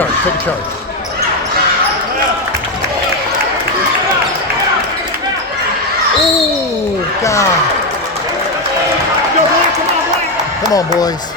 charge. Take a charge. Oh, God. Come on, boys.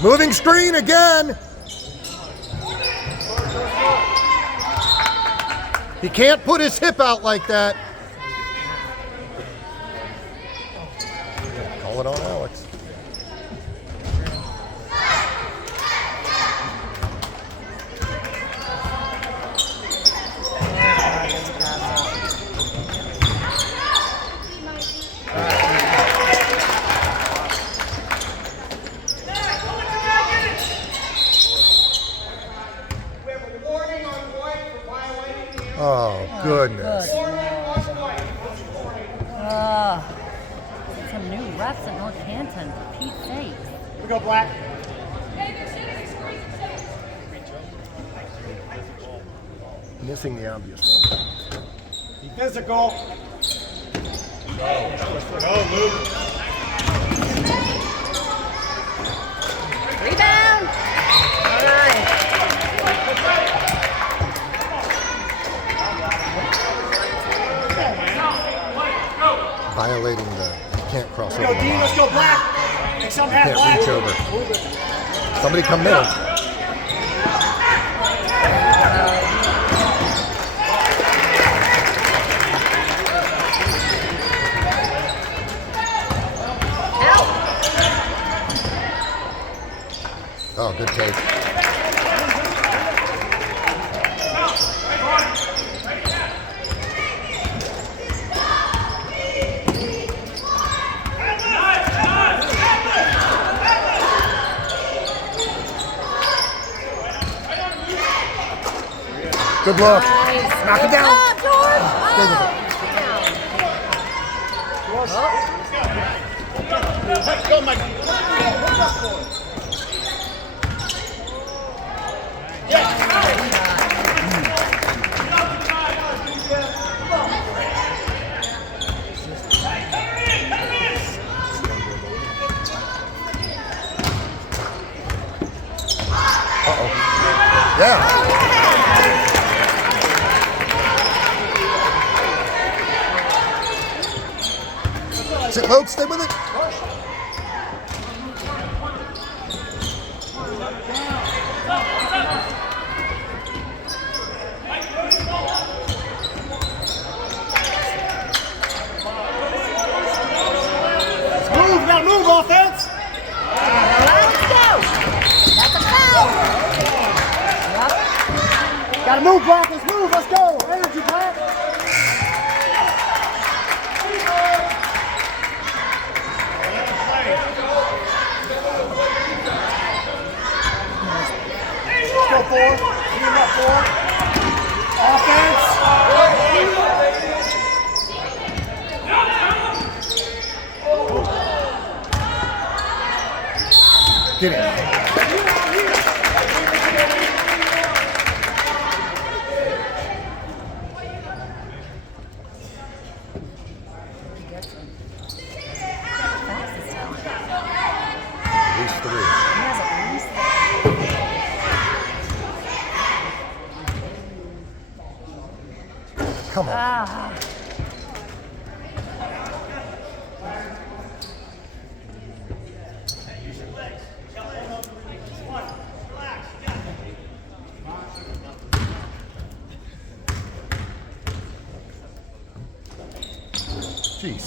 Moving screen again. He can't put his hip out like that. Call it on Alex. Oh, goodness. Some new refs at North Canton, for Pete's sake. We go black. Missing the obvious one. Be physical. Go, Luke. Rebound! All right. Violating the, you can't cross over Go, the D, line. let's go black. Make some hat Can't black. reach over. Somebody come middle. Oh, good take. Good look. Nice. Knock it down. Good job, George. Go, Mike. Uh-oh. Yeah. Sit low, stay with it. Move, gotta move, offense. Let's go. That's a foul. Gotta move, Black. Let's move. Let's go. Energy, Black. Let's go forward. Give him that forward. Offense. Get it. At least three. He has at least Come on. Jeez.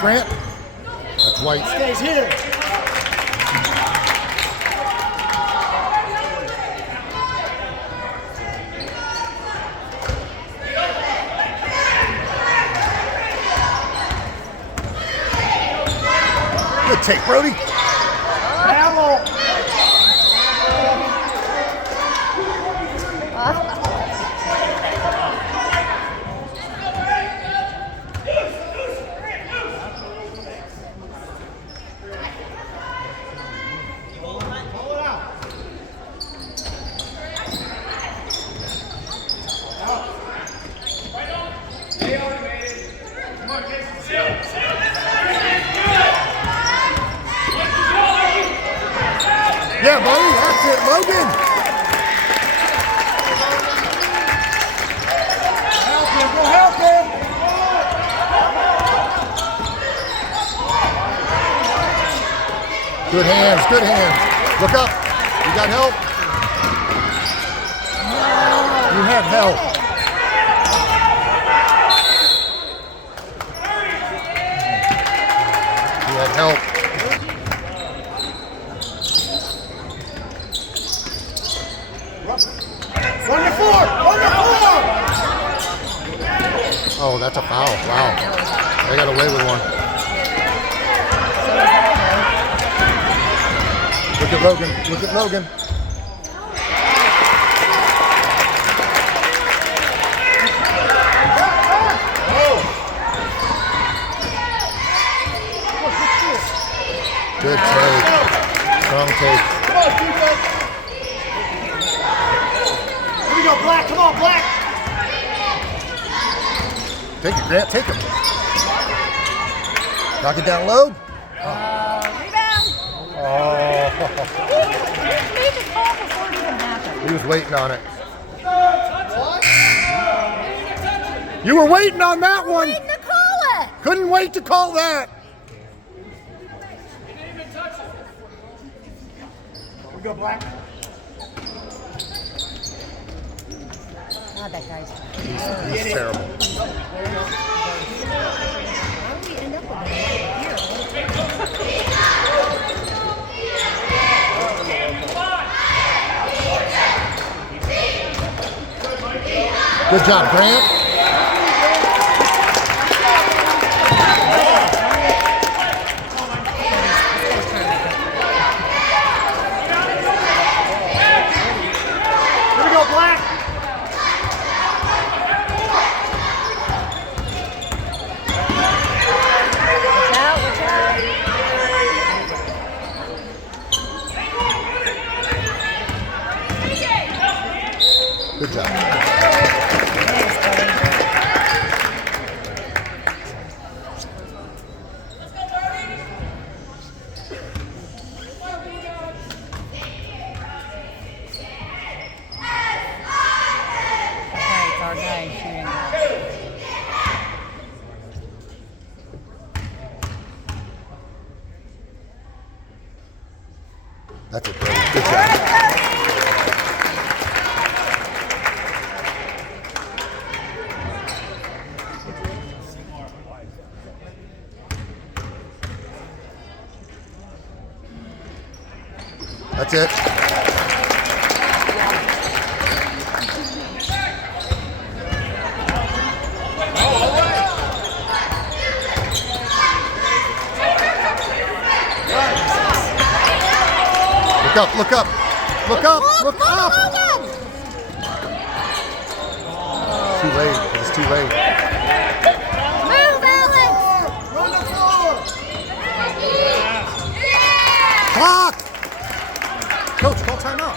Grant. That's white. Stays here. Good take, Brody. Foul. Yeah, buddy, that's it, Logan. Help him. Go help him. Good hands, good hands. Look up. You got help? You have help. You have help. Run the floor. Run the floor. Oh, that's a foul. Wow. They got away with one. Look at Logan. Look at Logan. Good take. Strong take. Come on, defense. Here we go, Black. Come on, Black. Take it, Grant. Take him. Knock it down low. Rebound. Oh. You need to call before it even happened. He was waiting on it. You were waiting on that one. Waiting to call it. Couldn't wait to call that. Here we go, Black. God, that guy's. He's terrible. How did we end up with him here? Good job, Grant. Here we go, Black. Watch out, watch out. Good job. Thanks, buddy. Okay, it's our guy shooting goals. That's it, Brody. Good job. That's it. Look up, look up, look up, look up. Too late, it's too late. Move, Alex! Run the floor. Clock! Coach, call timeout.